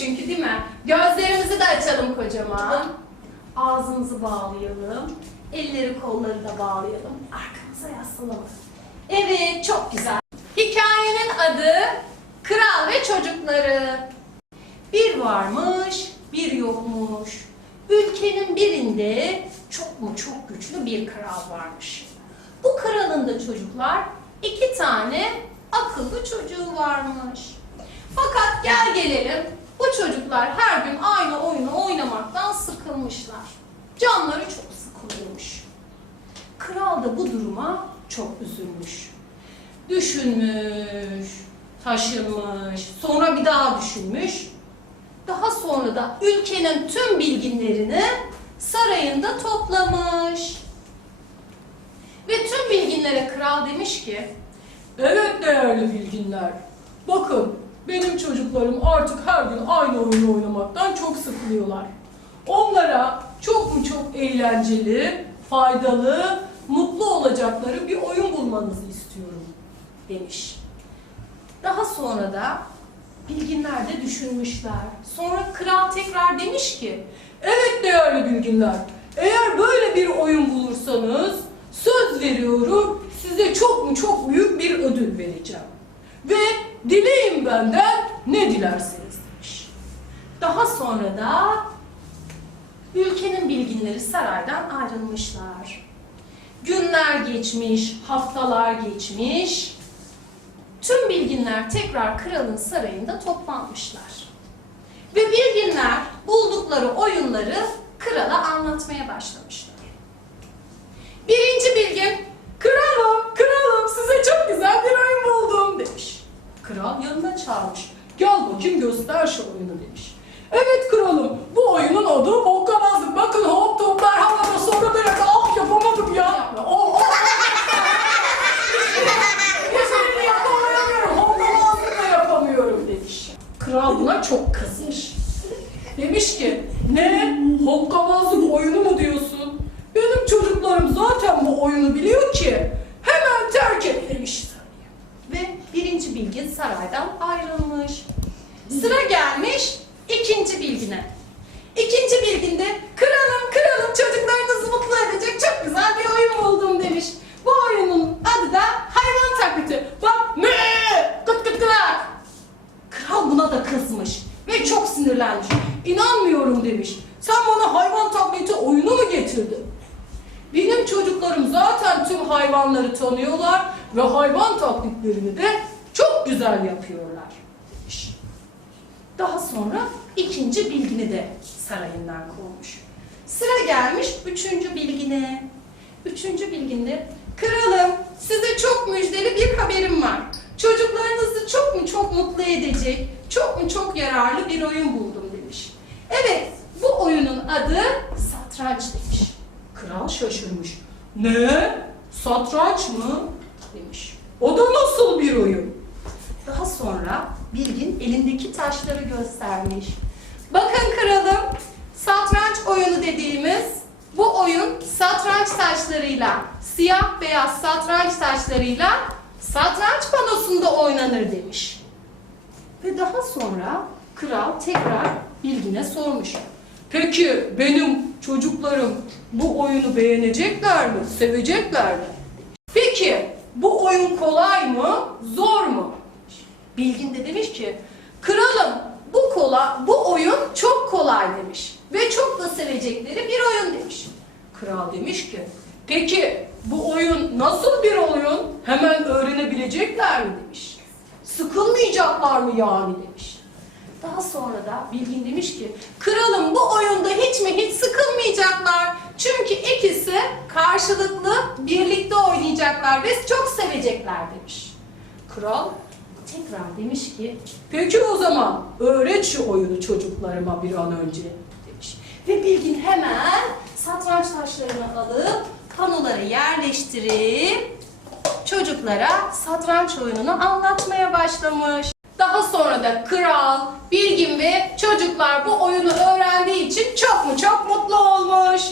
çünkü değil mi? Gözlerimizi de açalım kocaman. Ağzımızı bağlayalım. Elleri kolları da bağlayalım. Arkamıza yaslanalım. Evet çok güzel. Hikayenin adı Kral ve Çocukları. Bir varmış, bir yokmuş. Ülkenin birinde çok mu çok güçlü bir kral varmış. Bu kralın da çocuklar iki tane akıllı çocuğu varmış. Fakat gel gelelim bu çocuklar her gün aynı oyunu oynamaktan sıkılmışlar. Canları çok sıkılıyormuş. Kral da bu duruma çok üzülmüş. Düşünmüş, taşınmış, sonra bir daha düşünmüş. Daha sonra da ülkenin tüm bilginlerini sarayında toplamış. Ve tüm bilginlere kral demiş ki, Evet değerli bilginler. Bakın benim çocuklarım artık her gün aynı oyunu oynamaktan çok sıkılıyorlar. Onlara çok mu çok eğlenceli, faydalı, mutlu olacakları bir oyun bulmanızı istiyorum. demiş. Daha sonra da bilginler de düşünmüşler. Sonra kral tekrar demiş ki, Evet değerli bilginler. Eğer böyle bir oyun bulursanız söz veriyorum size çok mu çok büyük bir ödül vereceğim. Ve dileyin benden ne dilerseniz demiş. daha sonra da ülkenin bilginleri saraydan ayrılmışlar. Günler geçmiş, haftalar geçmiş. Tüm bilginler tekrar kralın sarayında toplanmışlar. Ve bilginler buldukları oyunları krala anlatmaya başlamışlar. Birinci bilgin, Kralım, kralım size çok güzel bir oyun buldum demiş. Kral yanına çağırmış. Gel bakayım göster şu oyunu demiş. Evet kralım, bu oyunun adı hokkabazlık. Bakın hop toplar havada sonra yaka. Ah yapamadım ya. Oh, oh. Hiçbirini. Hokkabazlık da yapamıyorum demiş. Kral buna çok kızmış. Demiş ki, ne? Hokkabazlık oyunu mu diyorsun? Benim çocuklarım zaten bu oyunu biliyor ki. Hemen terk et demiş. ve birinci bilgin saraydan ayrılmış. Sıra gelmiş ikinci bilgine. İkinci bilginde kralım kralım çocuklarınızı mutlu edecek çok güzel bir oyun buldum demiş. Bu oyunun adı da hayvan taklidi. Bak me kıt kıt kırak. Kral buna da kızmış ve çok sinirlenmiş. İnanmıyorum demiş. Sen bana hayvan taklidi oyunu mu getirdin? Benim çocuklarım zaten tüm hayvanları tanıyorlar ve hayvan taklitlerini de çok güzel yapıyorlar. Daha sonra ikinci bilgini de sarayından kovmuş. Sıra gelmiş üçüncü bilgine. Üçüncü bilginde kralım size çok müjdeli bir haberim var. Çocuklarınızı çok mu çok mutlu edecek, çok mu çok yararlı bir oyun buldum demiş. Evet bu oyunun adı satranç demiş. Kral şaşırmış. Ne? Satranç mı? demiş. O da nasıl bir oyun? Daha sonra Bilgin elindeki taşları göstermiş. Bakın kralım, satranç oyunu dediğimiz bu oyun satranç taşlarıyla, siyah beyaz satranç taşlarıyla satranç panosunda oynanır demiş. Ve daha sonra kral tekrar Bilgin'e sormuş. Peki benim çocuklarım bu oyunu beğenecekler mi? Sevecekler mi? Peki bu oyun kolay mı? Zor mu? Bilgin de demiş ki, kralım bu kola, bu oyun çok kolay demiş. Ve çok da sevecekleri bir oyun demiş. Kral demiş ki, peki bu oyun nasıl bir oyun? Hemen öğrenebilecekler mi demiş. Sıkılmayacaklar mı yani demiş. Daha sonra da Bilgin demiş ki, kralım bu oyunda hiç mi hiç sıkılmayacaklar. Çünkü ikisi karşılıklı birlikte oynayacaklar ve çok sevecekler demiş. Kral tekrar demiş ki, Peki o zaman öğret şu oyunu çocuklarıma bir an önce demiş. Ve Bilgin hemen satranç taşlarını alıp panolara yerleştirip çocuklara satranç oyununu anlatmaya başlamış. Daha sonra da kral, Bilgin ve çocuklar bu oyunu öğrendiği için çok mu çok mutlu olmuş.